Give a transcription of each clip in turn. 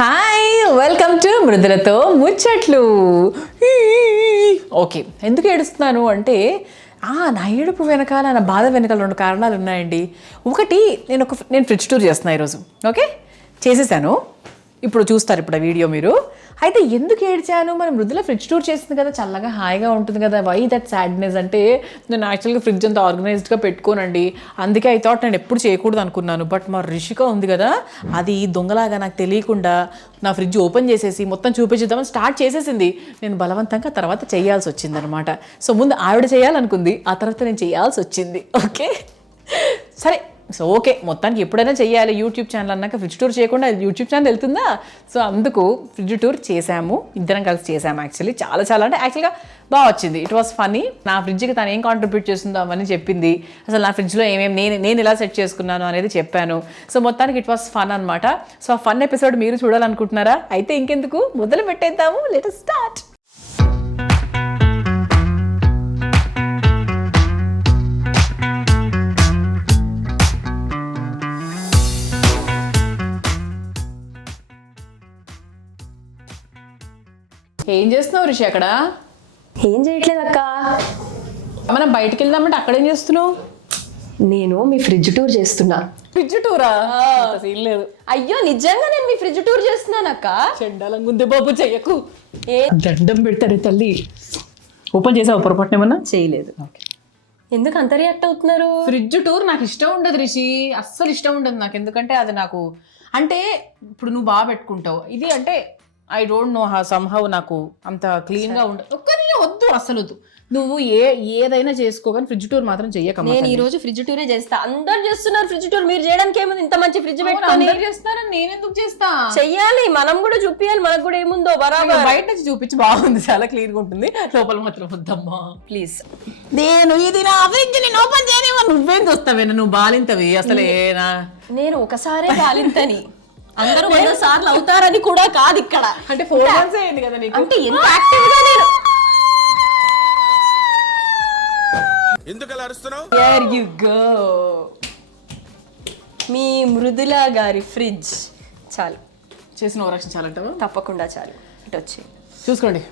Hi welcome to మృదులతో ముచ్చట్లు. Okay, ఎందుకు ఏడుస్తున్నాను అంటే నా ఏడుపు వెనకాల నా బాధ వెనకాల రెండు కారణాలు ఉన్నాయండి. ఒకటి నేను ఫ్రిడ్జ్ టూర్ చేస్తున్నా ఈరోజు. ఓకే, చేసేసాను, ఇప్పుడు చూస్తారు ఇప్పుడు ఆ వీడియో మీరు. అయితే ఎందుకు ఏడ్చాను, మనం మృదుల ఫ్రిడ్జ్ టూర్ చేస్తుంది కదా, చల్లగా హాయిగా ఉంటుంది కదా, వై దట్ సాడ్నెస్ అంటే నేను యాక్చువల్గా ఫ్రిడ్జ్ అంతా ఆర్గనైజ్డ్గా పెట్టుకోనండి, అందుకే ఐ థాట్ నేను ఎప్పుడు చేయకూడదు అనుకున్నాను. బట్ మా రిషిక ఉంది కదా, అది దొంగలాగా నాకు తెలియకుండా నా ఫ్రిడ్జ్ ఓపెన్ చేసేసి మొత్తం చూపించేద్దామని స్టార్ట్ చేసేసింది. నేను బలవంతంగా తర్వాత చేయాల్సి వచ్చింది అనమాట. సో ముందు ఆవిడ చేయాలనుకుంది, ఆ తర్వాత నేను చేయాల్సి వచ్చింది. ఓకే సరే, సో ఓకే, మొత్తానికి ఎప్పుడైనా చెయ్యాలి. యూట్యూబ్ ఛానల్ అన్నాక ఫ్రిడ్జ్ టూర్ చేయకుండా యూట్యూబ్ ఛానల్ వెళ్తుందా? సో అందుకు ఫ్రిడ్జ్ టూర్ చేశాము, ఇద్దరం కలిసి చేశాము. యాక్చువల్లీ చాలా అంటే యాక్చువల్గా బాగా వచ్చింది. It was funny. నా ఫ్రిడ్జ్కి తను ఏం కాంట్రిబ్యూట్ చేస్తుందో అవన్నీ చెప్పింది. అసలు నా ఫ్రిడ్జ్లో నేను ఎలా సెట్ చేసుకున్నాను అనేది చెప్పాను. సో మొత్తానికి ఇట్ వాస్ ఫన్ అనమాట. సో ఆ ఫన్ ఎపిసోడ్ మీరు చూడాలనుకుంటున్నారా? అయితే ఇంకెందుకు, మొదలు పెట్టేద్దాము. Let us start. ఏం చేస్తున్నావు రిషి అక్కడ? ఏం చేయట్లేదు అక్క, మనం బయటకు వెళ్దామంటే అక్కడేం చేస్తున్నావు? నేను మీ ఫ్రిడ్జ్ టూర్ చేస్తున్నా. ఫ్రిడ్జ్ టూరా? సీన్ లేదు. అయ్యో నిజంగా నేను మీ ఫ్రిడ్జ్ టూర్ చేస్తున్నాను అక్క. చెండాలం గుంది బాబు, చెయ్యకు, దండం పెడతారు తల్లి. ఓపెన్ చేసావు పొరపాటున ఏమన్నా? చేయలేదు. ఎందుకు అంత రియాక్ట్ అవుతున్నారు? ఫ్రిడ్జ్ టూర్ నాకు ఇష్టం ఉండదు రిషి, అస్సలు ఇష్టం ఉండదు నాకు. ఎందుకంటే అది నాకు అంటే ఇప్పుడు నువ్వు బాగా పెట్టుకుంటావు, ఇది అంటే ఐ డోంట్ నో సమ్హౌ నాకు అంత క్లీన్గా ఉండదు. ఒక్కరి వద్దు, అసలు వద్దు. నువ్వు ఏదైనా చేసుకో కానీ ఫ్రిడ్జ్ టూర్ మాత్రం చెయ్యక. నేను ఈ రోజు ఫ్రిడ్జ్ టూరే చేస్తా. అందరు చేస్తున్నారు ఫ్రిడ్జ్ టూర్, మీరు చేయడానికి ఏముంది? ఇంత మంచి ఫ్రిడ్జ్ పెట్టుకొని చేస్తారని నేను ఎందుకు చేస్తా? చెయ్యాలి, మనం కూడా చూపియాలి మనకు కూడా ఏముందో బరాబర్. బయట నుంచి చూపించి బాగుంది, చాలా క్లీన్ గా ఉంటుంది, లోపల మాత్రం వద్దమ్మా ప్లీజ్. నేను ఇది నా ఫ్రిడ్జ్ నేను ఓపెన్ చేయనివ్వ. నువ్వేం చూస్తావే, నువ్వు బాలింతవి అసలే. నేను ఒకసారే కాలింతని, అందరూ 100 సార్లు అవుతారని కూడా కాదు ఇక్కడ. అంటే 4 months అయింది కదా నీకు. అంటే ఎంత యాక్టివ్ గా నేను. ఎందుకలా అరుస్తున్నావు? Here you go. మీ మృదుల గారి ఫ్రిడ్జ్ చాలు. చేసిన ఓరక్షణ చాలంటావా? తప్పకుండా చాలు. ఇటు వచ్చి చూసుకోండి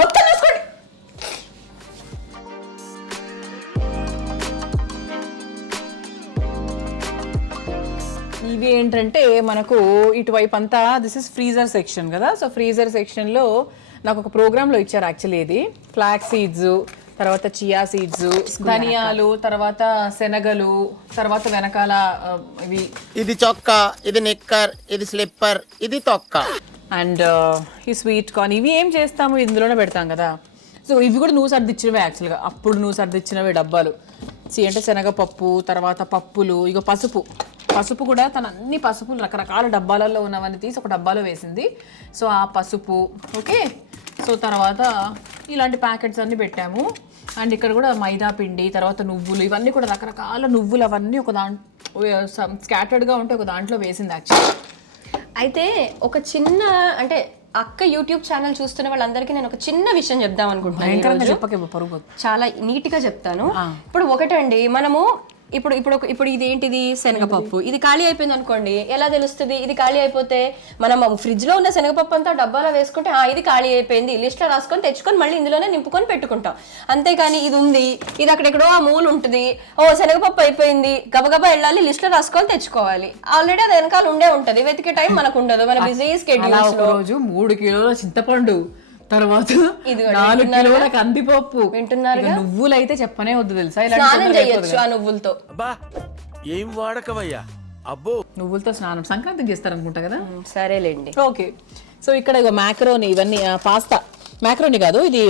మొత్తం చూసుకోండి. ఇవి ఏంటంటే మనకు ఇటువైపు అంతా దిస్ ఇస్ ఫ్రీజర్ సెక్షన్ కదా. సో ఫ్రీజర్ సెక్షన్లో నాకు ఒక ప్రోగ్రాంలో ఇచ్చారు యాక్చువల్లీ. ఇది ఫ్లాక్ సీడ్స్, తర్వాత చియా సీడ్స్, ధనియాలు, తర్వాత శనగలు, తర్వాత వెనకాల ఇవి, ఇది చొక్కా, ఇది నిక్కర్, ఇది స్లిప్పర్, ఇది తొక్క, అండ్ ఈ స్వీట్ కార్న్. ఇవి ఏం చేస్తాము, ఇందులోనే పెడతాం కదా. సో ఇవి కూడా నువ్వు సర్దిచ్చినవే యాక్చువల్గా, అప్పుడు నువ్వు సర్దిచ్చినవే డబ్బాలు. అంటే శనగపప్పు, తర్వాత పప్పులు, ఇక పసుపు కూడా తన అన్ని పసుపులు రకరకాల డబ్బాలలో ఉన్నవన్నీ తీసి ఒక డబ్బాలో వేసింది. సో ఆ పసుపు ఓకే. సో తర్వాత ఇలాంటి ప్యాకెట్స్ అన్నీ పెట్టాము. అండ్ ఇక్కడ కూడా మైదా పిండి, తర్వాత నువ్వులు, ఇవన్నీ కూడా రకరకాల నువ్వులు, అవన్నీ ఒక స్కాటర్డ్గా ఉంటే ఒక దాంట్లో వేసింది యాక్చువల్లీ. అయితే ఒక చిన్న అంటే అక్క యూట్యూబ్ ఛానల్ చూస్తున్న వాళ్ళందరికీ నేను ఒక చిన్న విషయం చెప్దాం అనుకుంటున్నాను. చాలా నీట్ గా చెప్తాను. ఇప్పుడు ఒకటండి, మనము ఇప్పుడు ఇది ఏంటిది, శనగపప్పు. ఇది ఖాళీ అయిపోయింది అనుకోండి, ఎలా తెలుస్తుంది? ఇది ఖాళీ అయిపోతే మనం ఫ్రిడ్జ్ లో ఉన్న శనగపప్పు అంతా డబ్బాలో వేసుకుంటే ఇది ఖాళీ అయిపోయింది, లిస్ట్ లో రాసుకొని తెచ్చుకొని మళ్ళీ ఇందులోనే నింపుకొని పెట్టుకుంటాం. అంతేకాని ఇది ఉంది, ఇది అక్కడెక్కడో ఆ మూలు ఉంటుంది, శనగపప్పు అయిపోయింది, గబగబా వెళ్ళాలి, లిస్ట్ లో రాసుకొని తెచ్చుకోవాలి. ఆల్రెడీ అది వెనకాల ఉండే ఉంటది, వెతికే టైం మనకు ఉండదు. మన బిజీ స్కెడ్యూల్స్ లో రోజు 3 కిలోల చింతపండు, తర్వాత 4 కిలోల కందిపప్పు. వింటున్నారు? నువ్వులు అయితే చెప్పనే వద్దు తెలుసా, స్నానం చేయొచ్చు ఆ నువ్వులతో. అబ్బా ఏం వాడకవయ్యా, అబ్బో. నువ్వులతో స్నానం సంక్రాంతికి చేస్తారు అనుకుంటా కదా. సరేలేండి. ఓకే, సో ఇక్కడ మ్యాక్రోని, ఇవన్నీ పాస్తా, మ్యాక్రోని కాదు ఇది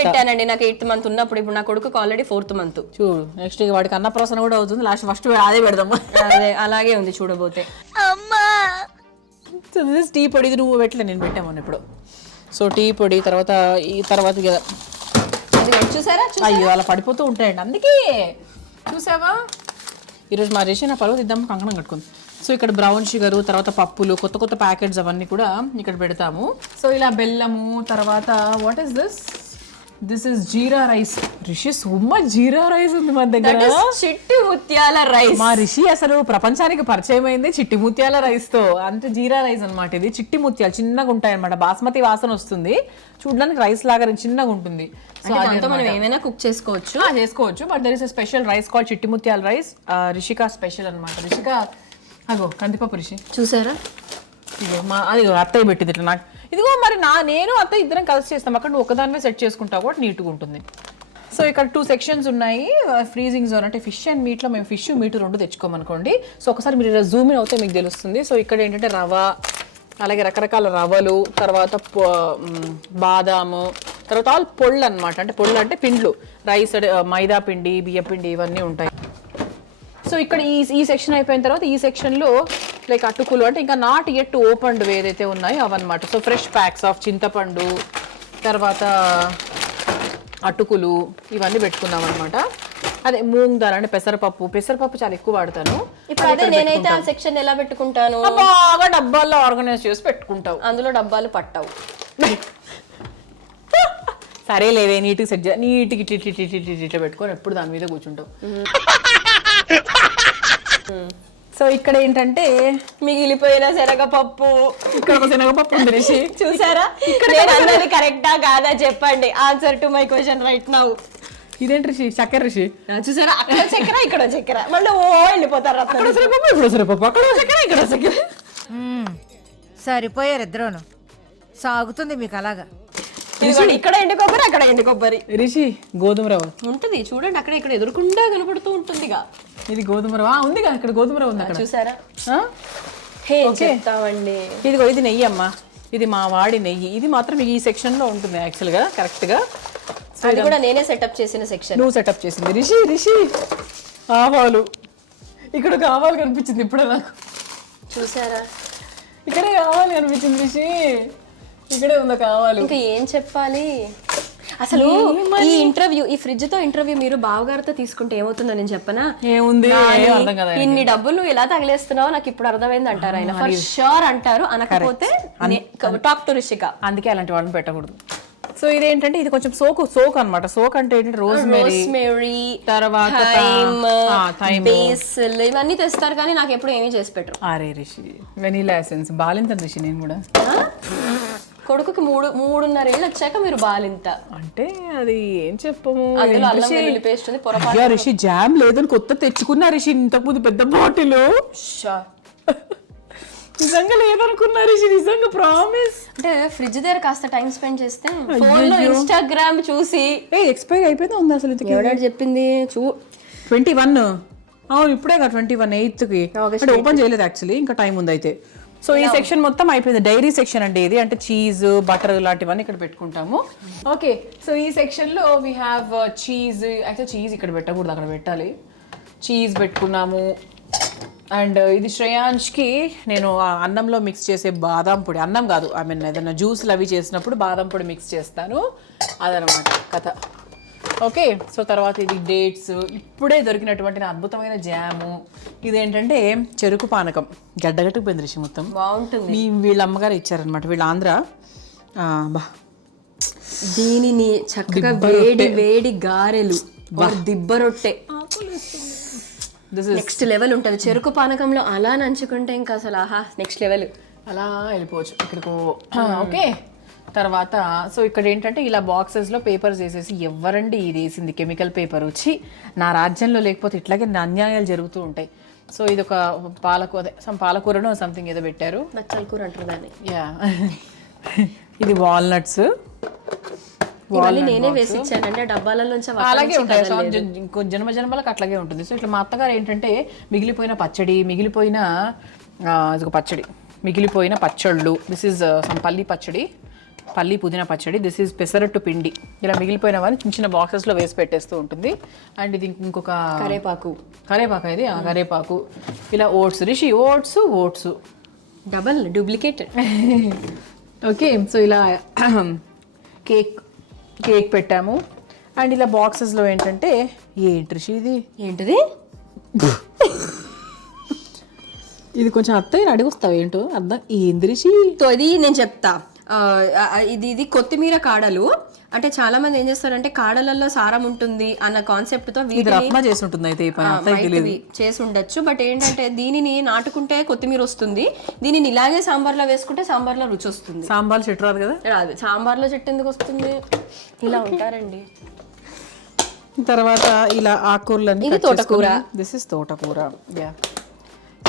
పెట్టానండి. నాకు 8th month ఉన్నప్పుడు, ఇప్పుడు నా కొడుకు ఆల్రెడీ 4th month. చూడు, నెక్స్ట్ వాడికి అన్నప్రాసన కూడా అవుతుంది, లాస్ట్ ఫస్ట్ అదే పెడదాం. అదే అలాగే ఉంది చూడబోతే. సో దిస్ ఇస్ టీ పొడి, ఇది నువ్వు పెట్టలే, నేను పెట్టామని ఇప్పుడు. సో టీ పొడి, తర్వాత కదా చూసారా, అయ్యో అలా పడిపోతూ ఉంటాయండి, అందుకే చూసావా. ఈరోజు మా రేషన్ నా పరువు ఇద్దాం, కంకణం కట్టుకుంది. సో ఇక్కడ బ్రౌన్ షుగరు, తర్వాత పప్పులు, కొత్త ప్యాకెట్స్ అవన్నీ కూడా ఇక్కడ పెడతాము. సో ఇలా బెల్లము, తర్వాత what is this, this is jeera rice. Rishi so much jeera rice ఉంది మన దగ్గర. చిట్టి ముత్యాల రైస్. మా రిషి అసలు ప్రపంచానికి పరిచయం అయింది చిట్టి ముత్యాల రైస్ తో. అంటే జీరా రైస్ అన్నమాట ఇది. చిట్టి ముత్యాలు చిన్నగా ఉంటాయి అనమాట. బాస్మతి వాసన వస్తుంది, చూడడానికి రైస్ లాగా చిన్నగా ఉంటుంది. సో దాంతో మనం ఏమైనా కుక్ చేసుకోవచ్చు. చేసుకోవచ్చు. But there is a special rice call Chitti Mutyala rice. Rishika special అనమాట. రిషికా అగో కందిపప్పు రిషి చూసారా, ఇదిగో అది అత్తయ్య పెట్టింది ఇట్లా నాకు. ఇదిగో మరి నేను అత్తయ్య ఇద్దరం కలిసి చేస్తాం. అక్కడ నువ్వు ఒకదానివే సెట్ చేసుకుంటావు కూడా నీట్గా ఉంటుంది. సో ఇక్కడ 2 సెక్షన్స్ ఉన్నాయి. ఫ్రీజింగ్ జోన్ అంటే ఫిష్ అండ్ మీట్లో మేము ఫిష్ మీట్ 2 తెచ్చుకోమనుకోండి. సో ఒకసారి మీరు ఇలా జూమ్ ఇన్ అవుతే మీకు తెలుస్తుంది. సో ఇక్కడ ఏంటంటే రవ, అలాగే రకరకాల రవ్వలు, తర్వాత బాదాము, తర్వాత ఆల్ పొళ్ళు అనమాట. అంటే పొళ్ళు అంటే పిండ్లు, రైస్, మైదా పిండి, బియ్య పిండి ఇవన్నీ ఉంటాయి. సో ఇక్కడ ఈ సెక్షన్ అయిపోయిన తర్వాత ఈ సెక్షన్లో లైక్ అటుకులు అంటే ఇంకా నాట్ ఎట్ ఓపెన్డ్ ఏదైతే ఉన్నాయో అవన్నమాట. సో ఫ్రెష్ ప్యాక్స్ ఆఫ్ చింతపండు, తర్వాత అటుకులు ఇవన్నీ పెట్టుకున్నాం అనమాట. అదే మూంగ్ దాల్ అంటే పెసరపప్పు చాలా ఎక్కువ వాడతాను. ఇప్పుడు అదే నేనైతే ఆ సెక్షన్ ఎలా పెట్టుకుంటాను, బాగా డబ్బాల్లో ఆర్గనైజ్ చేసి పెట్టుకుంటావు. అందులో డబ్బాలు పట్టవు. సరే లేదే నీట్గా సెట్ చేయాలి. నీట్గా ఇట్లా పెట్టుకొని ఎప్పుడు దాని మీద కూర్చుంటావు. సో ఇక్కడ ఏంటంటే మిగిలిపోయిన శనగపప్పు, ఇక్కడ ఒక శనగపప్పు ఉంది రిషి. చూసారా, ఇక్కడ కరెక్టా కాదా చెప్పండి. Answer to my question right now. ఇదేంటి రిషి? చక్కెర రిషి. చూసారా, అక్కడ చక్కెర ఇక్కడ చక్కెర, మళ్ళీ వెళ్ళిపోతారు. అక్కడ శనగపప్పు, ఇక్కడ శనగపప్పు, అక్కడ చక్కెర, ఇక్కడ చక్కెర. సరిపోయారు ఇద్దరును. సాగుతుంది మీకు అలాగా. ఇక్కడ ఎండు కొబ్బరి, అక్కడ ఎండు కొబ్బరి. రిషి గోధుమ రవ్వ ఉంటుంది చూడండి, అక్కడ ఇక్కడ ఎదురుకుండా కనపడుతూ ఉంటుందిగా. ఇది గోధుమ రవ్వ ఉందిగా, ఇక్కడ గోధుమ రవ్వ ఉంది అక్కడ. చూసారా, చెప్తామండి. ఇదిగో ఇది నెయ్యి అమ్మా, ఇది మా వాడి నెయ్యి. ఇది మాత్రం ఈ సెక్షన్ లో ఉంటుంది యాక్చువల్గా కరెక్ట్గా. అది కూడా నేనే సెటప్ చేసిన సెక్షన్. నువ్వు సెటప్ చేసింది రిషి. ఆవాలు ఇక్కడ ఆవాలు కనిపించింది ఇప్పుడు నాకు. చూసారా, ఇక్కడే కావాలి అనిపించింది రిషి. ఇక్కడే ఉందా కావాలి. ఇంకా ఏం చెప్పాలి అసలు. ఈ ఫ్రిడ్జ్ తో ఇంటర్వ్యూ మీరు బావగారితో తీసుకుంటే ఏమవుతుందో నేను చెప్పనా? ఏముంది, ఇన్ని డబ్బులు నువ్వు ఎలా తగిలేస్తున్నావు నాకు ఇప్పుడు అర్థమైంది అంటారు ఆయన. ఫర్ షూర్ అంటారు, అనకపోతే టాక్ టు రిషిక. అందుకే అలాంటి వాళ్ళని పెట్టకూడదు. సో ఇదేంటంటే ఇది కొంచెం సోక్ అన్నమాట. సోక్ అంటే ఏంటంటే రోజ్మెరీ, తర్వాత థైమ్, బేసిల్ ఇవన్నీ తెస్తారు కానీ నాకు ఎప్పుడు ఏమీ చేసి పెట్టరు. అరే రిషి వెనీలా ఎసెన్స్ బాలింత రిషి. నేను కూడా కొడుకుకి 3.5 ఏళ్ళు వచ్చాక మీరు బాలింత అంటే అది ఏం చెప్పము. అందులో అల్లం వెల్లుల్లి పేస్ట్ ఉంది. పొరపాటు రిషి జామ్ లేదని కొత్త తెచ్చుకున్నా రిషి. ఇంతకుముందు పెద్ద బాటిల్ నిజంగా లేదనుకున్నా రిషి, నిజంగా ప్రామిస్. అంటే ఫ్రిడ్జ్ దగ్గర కాస్త టైం స్పెండ్ చేస్తే ఫోన్ లో ఇన్స్టాగ్రామ్ చూసి ఎక్స్పైర్ అయిపోయిందా ఉంది అసలు. ఎవడాడు చెప్పింది 21. అవును ఇప్పుడే 21 8th అంటే ఓపెన్ చేయలేదు యాక్చువల్లీ, ఇంకా టైం ఉంది అయితే. సో ఈ సెక్షన్ మొత్తం అయిపోయింది. డైరీ సెక్షన్ అండి ఇది. అంటే చీజ్, బటర్ లాంటివన్నీ ఇక్కడ పెట్టుకుంటాము. ఓకే, సో ఈ సెక్షన్ లో we have cheese. Actual cheese ఇక్కడ పెట్టకూడదు, అక్కడ పెట్టాలి. చీజ్ పెట్టుకున్నాము. అండ్ ఇది శ్రేయాంష్కి నేను అన్నంలో మిక్స్ చేసే బాదం పొడి, అన్నం కాదు ఐ మీన్ ఏదైనా జ్యూస్లు అవి చేసినప్పుడు బాదం పొడి మిక్స్ చేస్తాను, అదనమాట కథ. ఓకే, సో తర్వాత ఇది డేట్స్, ఇప్పుడే దొరికినటువంటి నా అద్భుతమైన జాము. ఇదేంటంటే చెరుకు పానకం, గడ్డగట్టుకుపోయింది రిషి మొత్తం. బాగుంటుంది. వీళ్ళ అమ్మగారు ఇచ్చారనమాట, వీళ్ళ ఆంధ్ర. బా దీనిని చక్కగా వేడి వేడి గారెలు, దిబ్బ రొట్టె, నెక్స్ట్ లెవెల్ ఉంటుంది. చెరుకు పానకంలో అలా నంచుకుంటే ఇంకా అసలు ఆహా నెక్స్ట్ లెవెల్. అలా వెళ్ళిపోవచ్చు ఇక్కడికో. ఓకే, తర్వాత సో ఇక్కడ ఏంటంటే ఇలా బాక్సెస్లో పేపర్స్ వేసేసి, ఎవరండి ఇది వేసింది కెమికల్ పేపర్ వచ్చి నా రాజ్యంలో, లేకపోతే ఇట్లాగే అన్యాయాలు జరుగుతూ ఉంటాయి. సో ఇది ఒక పాలకూరను సంథింగ్ ఏదో పెట్టారు, బచ్చల కూర అంటారు దాన్ని. యా ఇది వాల్నట్స్. నేనే వేసి ఇచ్చాను, అంటే డబ్బాలలోంచి అలాగే ఉంటాయి. సో జన్మలకు అట్లాగే ఉంటుంది. సో ఇట్లా మా అత్తగారు ఏంటంటే మిగిలిపోయిన పచ్చడి, మిగిలిపోయిన పచ్చళ్ళు. దిస్ ఈజ్ సమ్ పల్లి పచ్చడి, పల్లి పుదీనా పచ్చడి. దిస్ ఈజ్ పెసరట్టు పిండి. ఇలా మిగిలిపోయినవన్నీ చిన్న చిన్న బాక్సెస్లో వేసి పెట్టేస్తూ ఉంటుంది. అండ్ ఇది ఇంకొక కరేపాకు ఇది కరేపాకు. ఇలా oats Rishi, oats double duplicate. Okay, so ఇలా కేక్ పెట్టాము. అండ్ ఇలా బాక్సెస్లో ఏంటంటే ఏంటి రిషి ఇది? ఏంటిది? ఇది కొంచెం అత్తయ్యని అడిగొస్తావు ఏంటో అర్థం ఏంది రిషి? ఇది నేను చెప్తా. ఇది కొత్తిమీర కాడలు, అంటే చాలా మంది ఏం చేస్తారంటే కాడలలో సారం ఉంటుంది అన్న కాన్సెప్ట్ తో ఇది వీటిని రఫ్మా చేసి ఉంటుంది అయితే ఈ పని అత్తయ్యకి తెలియదు. మైక్వి చేసి ఉండొచ్చు. బట్ ఏంటంటే దీనిని నాటుకుంటే కొత్తిమీర వస్తుంది, దీనిని ఇలాగే సాంబార్లో వేసుకుంటే సాంబార్లో రుచి వస్తుంది. సాంబార్ చెట్టు రాదు కదా. రాదు, సాంబార్లో చెట్టు ఎందుకు వస్తుంది? ఇలా ఉంటారండి. తర్వాత ఇలా ఆకుకూరలన్నీ ఇది తోటకూర. దిస్ ఇస్ తోటకూర. యా,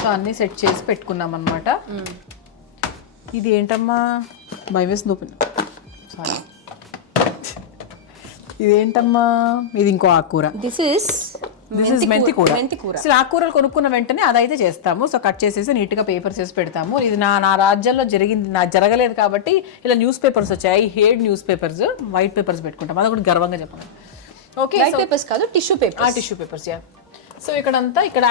సో అన్నీ సెట్ చేసి పెట్టుకున్నాం అనమాట. ఇది ఏంటమ్మా భయం వేసి దూపిన, సారీ. ఇదేంటమ్మా, ఇది ఇంకో ఆకుకూర. దిస్ ఇస్ మెంతి కూర. మెంతి కూర. అసలు ఆకుకూరలు కొనుక్కున్న వెంటనే అదైతే చేస్తాము. సో కట్ చేసేసి నీట్గా పేపర్స్ వేసి పెడతాము. ఇది నా రాజ్యాల్లో జరిగింది, నా జరగలేదు కాబట్టి ఇలా న్యూస్ పేపర్స్ వచ్చాయి. I hate news papers, white papers పెట్టుకుంటాం. అది కూడా గర్వంగా చెప్పాలి. ఓకే, వైట్ పేపర్స్ కాదు, tissue paper. Tissue papers. Yeah, so ఇక్కడ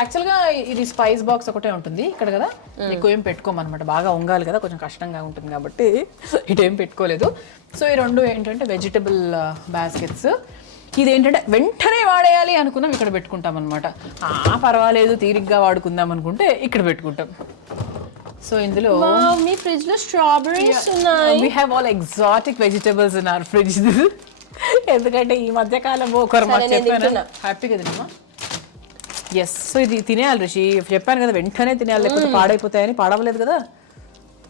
యాక్చువల్గా ఇది స్పైస్ బాక్స్ ఒకటే ఉంటుంది ఇక్కడ కదా. ఎక్కువ ఏం పెట్టుకోమన్నమాట, బాగా ఉంగాలి కదా, కొంచెం కష్టంగా ఉంటుంది కాబట్టి ఇటేం పెట్టుకోలేదు. సో ఈ రెండు ఏంటంటే వెజిటబుల్ బాస్కెట్స్. ఇదేంటంటే వెంటనే వాడేయాలి అనుకున్నాం ఇక్కడ పెట్టుకుంటాం అనమాట. పర్వాలేదు తీరిగ్గా వాడుకుందాం అనుకుంటే ఇక్కడ పెట్టుకుంటాం. సో ఇందులో మీ ఫ్రిడ్జ్ లో స్ట్రాబెర్రీస్ ఉన్నాయి. we have all exotic vegetables in our fridge. ఎందుకంటే ఈ మధ్య కాలం ఒకరు మాకు చెప్పాను, హ్యాపీగా తినమ్మా. ఎస్, సో ఇది తినేయాలి రిషి, చెప్పాను కదా వెంటనే తినేయాలి, లేకపోతే పాడైపోతాయని. పాడవలేదు కదా,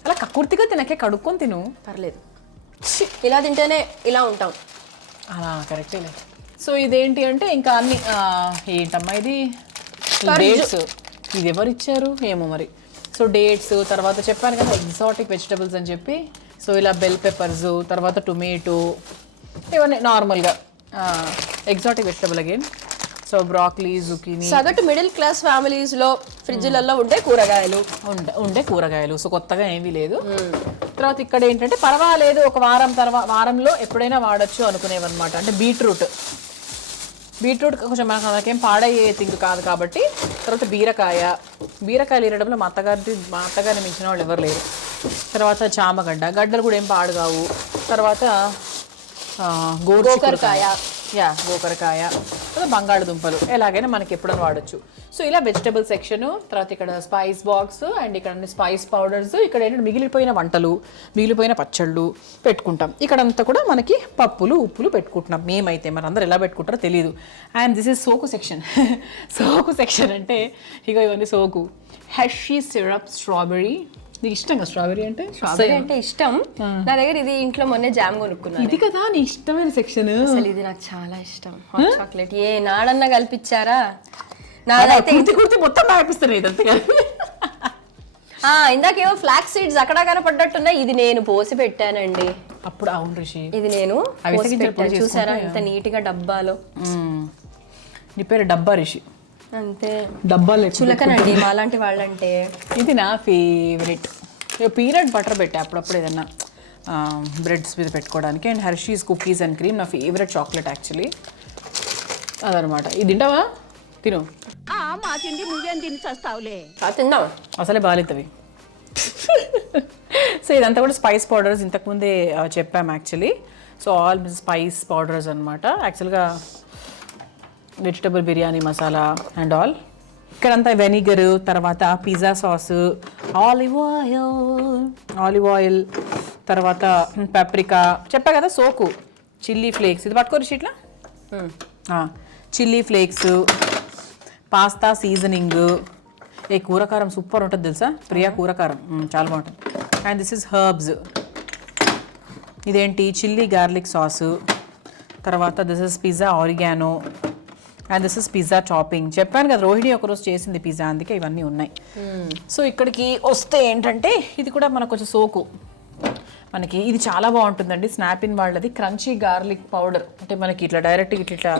అలా కక్కుర్తిగా తినకే, కడుక్కొని తిను, పర్లేదు. ఇలా తింటేనే ఇలా ఉంటాం. అలా కరెక్టే. సో ఇదేంటి అంటే ఇంకా అన్ని ఏంటమ్మా ఇది డేట్స్. ఇది ఎవరు ఇచ్చారు ఏమో మరి. సో డేట్స్, తర్వాత చెప్పాను కదా ఎగ్జాటిక్ వెజిటబుల్స్ అని చెప్పి. సో ఇలా బెల్ పెప్పర్స్, తర్వాత టొమాటో, ఇవన్నీ నార్మల్గా exotic vegetable again. So broccoli, zucchini, సగటు మిడిల్ క్లాస్ ఫ్యామిలీస్ లో ఫ్రిడ్జ్లలో ఉండే కూరగాయలు. ఉండే కూరగాయలు. సో కొత్తగా ఏమీ లేదు. తర్వాత ఇక్కడ ఏంటంటే పర్వాలేదు ఒక వారంలో ఎప్పుడైనా వాడచ్చు అనుకునేవన్నమాట. అంటే బీట్రూట్ కొంచెం మనకేం పాడయ్యే థింగ్ కాదు కాబట్టి. తర్వాత బీరకాయలు ఇరడంలో మా అత్తగారిని మించిన వాళ్ళు ఎవరు లేరు. తర్వాత గడ్డలు కూడా ఏం పాడు కావు. తర్వాత గోకరకాయ, బంగాళదుంపలు, ఎలాగైనా మనకి ఎప్పుడైనా వాడచ్చు. సో ఇలా వెజిటబుల్ సెక్షన్. తర్వాత ఇక్కడ స్పైస్ బాక్స్ అండ్ ఇక్కడ స్పైస్ పౌడర్స్. ఇక్కడ ఏంటంటే మిగిలిపోయిన వంటలు, మిగిలిపోయిన పచ్చళ్ళు పెట్టుకుంటాం. ఇక్కడంతా కూడా మనకి పప్పులు, ఉప్పులు పెట్టుకుంటున్నాం మేమైతే. మరి అందరూ ఎలా పెట్టుకుంటారో తెలియదు. అండ్ దిస్ ఇస్ సోకు సెక్షన్. సోకు సెక్షన్ అంటే ఇక ఇవన్నీ సోకు. Hershey syrup strawberry. నీకు ఇష్టంగా స్ట్రాబెరీ అంటే? స్ట్రాబెరీ అంటే ఇష్టం. నా దగ్గర ఇది ఇంట్లో మొన్నే జామ్ కొనుక్కున్నాను. ఇది కదా నీ ఇష్టమైన సెక్షన్. అసలు ఇది నాకు చాలా ఇష్టం. హాట్ చాక్లెట్ ఏ నాడన్నా కల్పించారా? నాదైతే కుర్తి మొత్తం తాగిపిస్తాను ఇదంతా. ఇందాకేమో ఫ్లాక్స్ సీడ్స్ అక్కడ కనపడ్డట్టున్నాయి. ఇది నేను పోసి పెట్టానండి అప్పుడు. అవును రిషి, ఇది నేను చూసారా ఇంత నీట్ గా డబ్బాలో. నీ పేరు డబ్బా రిషి. అంతే, డబ్బాలు చులకనండి మాలాంటి వాళ్ళంటే. ఇది నా ఫేవరెట్. పీనట్ బటర్ పెట్టా అప్పుడప్పుడు ఏదన్నా బ్రెడ్స్ మీద పెట్టుకోవడానికి. And Hershey's cookies and cream నా ఫేవరెట్ చాక్లెట్ యాక్చువల్లీ. అదనమాట. ఇది తింటావా? తిను. మా తిండి నువ్వేం తిని చస్తావులే. తిందాం. అసలే బాగాలేతవి. సో ఇదంతా కూడా స్పైస్ పౌడర్స్ ఇంతకుముందే చెప్పాం actually. So all spice powders అనమాట. యాక్చువల్గా vegetable biryani masala and all. ఇక్కడంతా వెనిగర్, తర్వాత పిజ్జా సాస్, ఆలివ్ ఆయిల్, తర్వాత పాప్రికా, చెప్పా కదా సోకు, చిల్లీ ఫ్లేక్స్. ఇది పట్టుకోరు షీట్లా. Chilli flakes, pasta seasoning. కూరకారం సూపర్ ఉంటుంది తెలుసా ప్రియా, కూరకారం చాలా బాగుంటుంది. And this is herbs. ఇదేంటి చిల్లీ గార్లిక్ సాసు. తర్వాత this is pizza oregano. And this is pizza chopping. చెప్పాను కదా రోహిణి ఒకరోజు చేసింది పిజ్జా, అందుకే ఇవన్నీ ఉన్నాయి. సో ఇక్కడికి వస్తే ఏంటంటే ఇది కూడా మనకు కొంచెం సోకు. మనకి ఇది చాలా బాగుంటుందండి, స్నాపిన్ వాళ్ళది క్రంచీ గార్లిక్ పౌడర్. అంటే మనకి ఇట్లా డైరెక్ట్గా ఇట్లా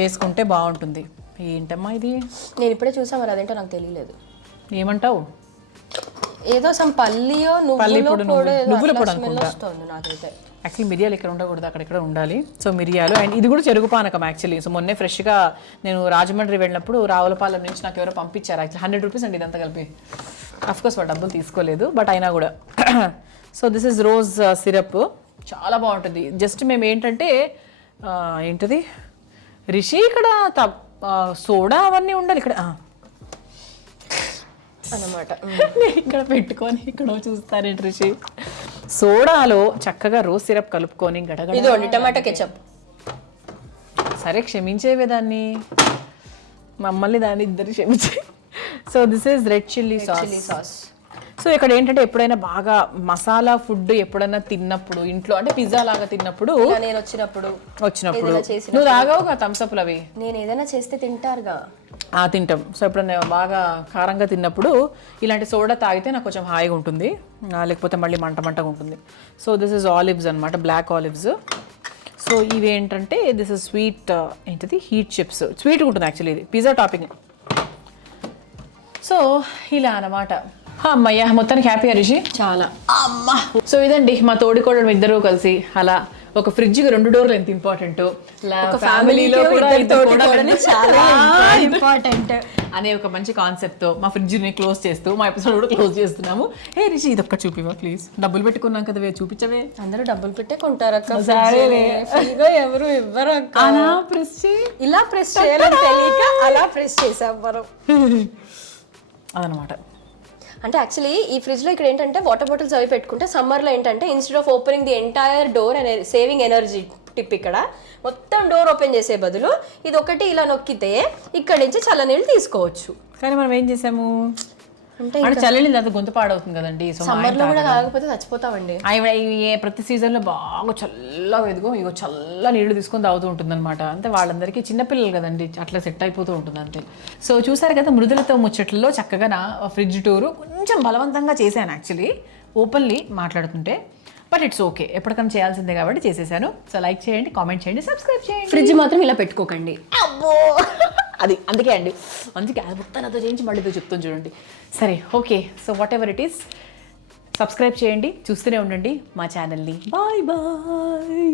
వేసుకుంటే బాగుంటుంది. ఏంటమ్మా ఇది? నేను ఇప్పుడే చూసా, మరి అదేంటో నాకు తెలియలేదు. ఏమంటావు? ఏదో సమ్ పల్లియో నువ్వుల పొడి అనుకుంటా నాకైతే. యాక్చువల్లీ మిరియాలు ఇక్కడ ఉండకూడదు, అక్కడెక్కడ ఉండాలి. సో మిరియాలు. అండ్ ఇది కూడా చెరుకు పానకం యాక్చువల్లీ. సో మొన్నే ఫ్రెష్గా నేను రాజమండ్రి వెళ్ళినప్పుడు రావులపాలెం నుంచి నాకు ఎవరో పంపించారు. యాక్చువల్లీ 100 రూపీస్ అండి ఇదంతా కలిపి. అఫ్కోర్స్ వాడు డబ్బులు తీసుకోలేదు, బట్ అయినా కూడా. So this is rose syrup. చాలా బాగుంటుంది. జస్ట్ మేము ఏంటంటే ఏంటది రిషి ఇక్కడ సోడా అవన్నీ ఉండాలి ఇక్కడ అన్నమాట. ఇక్కడ పెట్టుకొని ఇక్కడ చూస్తారేంటి రిషి. సోడాలో చక్కగా రోజ్ సిరప్ కలుపుకొని గడగడ ఇదిగోండి టమాటా కెచప్. సరే క్షమించేవే దాన్ని, మమ్మల్ని దాన్ని ఇద్దరు క్షమించే. So this is red chilli sauce. So ఇక్కడ ఏంటంటే ఎప్పుడైనా బాగా మసాలా ఫుడ్ ఎప్పుడైనా తిన్నప్పుడు ఇంట్లో అంటే పిజ్జా లాగా తిన్నప్పుడు నేను వచ్చినప్పుడు నువ్వు తాగావుగా థమ్స్అప్లు అవి, నేను ఏదైనా చేస్తే తింటారుగా. తింటాం. సో ఎప్పుడైనా బాగా కారంగా తిన్నప్పుడు ఇలాంటి సోడా తాగితే నాకు కొంచెం హాయిగా ఉంటుంది, లేకపోతే మళ్ళీ మంటగా ఉంటుంది. సో దిస్ ఇస్ ఆలివ్స్ అనమాట, బ్లాక్ ఆలివ్స్. సో ఇవి ఏంటంటే దిస్ ఇస్ స్వీట్, ఏంటిది హీట్ చిప్స్, స్వీట్గా ఉంటుంది యాక్చువల్లీ, ఇది పిజ్జా టాపింగ్. సో ఇలా అన్నమాట. అమ్మయ్య, మొత్తానికి హ్యాపీ హరిషి చాలా. అమ్మా. సో ఇదండి మా తోడికోడలు ఇద్దరు కలిసి అలా ఒక ఫ్రిడ్జ్కి 2 డోర్లు ఎంత ఇంపార్టెంట్, ఫ్యామిలీలో కూడా చాలా ఇంపార్టెంట్ అనే ఒక మంచి కాన్సెప్ట్ తో మా ఫ్రిడ్జ్ ని క్లోజ్ చేస్తూ మా ఎపిసోడ్ కూడా క్లోజ్ చేస్తున్నాము. హే రిషి, ఇదొక్క చూపివా ప్లీజ్, డబ్బులు పెట్టుకున్నాం కదా, చూపించవే. అందరూ డబ్బులు పెట్టే కొంటారు అక్క, సరేలే. ఫ్రీగా ఎవరు ఇవ్వరు అక్క. అలా ప్రెస్ చేయి, ఇలా ప్రెస్ చేయాలని తెలియక అలా ప్రెస్ చేసాం మనం. అదనమాట. అంటే యాక్చువల్లీ ఈ ఫ్రిడ్జ్లో ఇక్కడ ఏంటంటే వాటర్ బాటిల్స్ అవి పెట్టుకుంటే సమ్మర్లో ఏంటంటే instead of opening the entire door అనే సేవింగ్ ఎనర్జీ టిప్, ఇక్కడ మొత్తం డోర్ ఓపెన్ చేసే బదులు ఇది ఒకటి ఇలా నొక్కితే ఇక్కడ నుంచి చల్ల నీళ్ళు తీసుకోవచ్చు. కానీ మనం ఏం చేసాము అంటే చల్లని అది గొంతు పాడవుతుంది కదండి. సో సమ్మర్లో కూడా తాగకపోతే చచ్చిపోతామండి. ప్రతి సీజన్లో బాగా చల్లగా ఎదుగో ఇగో చల్ల నీళ్లు తీసుకొని తాగుతూ ఉంటుంది అనమాట. అంటే వాళ్ళందరికీ చిన్నపిల్లలు కదండి, అట్లా సెట్ అయిపోతూ ఉంటుంది అంతే. సో చూసారు కదా, మృదులతో ముచ్చట్లలో చక్కగా నా ఫ్రిడ్జ్ టూరు కొంచెం బలవంతంగా చేశాను యాక్చువల్లీ, ఓపెన్లీ మాట్లాడుతుంటే. బట్ ఇట్స్ ఓకే, ఎప్పటికైనా చేయాల్సిందే కాబట్టి చేసేసాను. సో లైక్ చేయండి, కామెంట్ చేయండి, సబ్స్క్రైబ్ చేయండి. ఫ్రిడ్జ్ మాత్రం ఇలా పెట్టుకోకండి. అబ్బో అది అందుకే అండి, అందుకే అది మొత్తం నాతో చేయించి మళ్ళీ చెప్తాను చూడండి. సరే okay, so whatever it is, subscribe చేయండి, చూస్తూనే ఉండండి మా ఛానల్ని. Bye bye.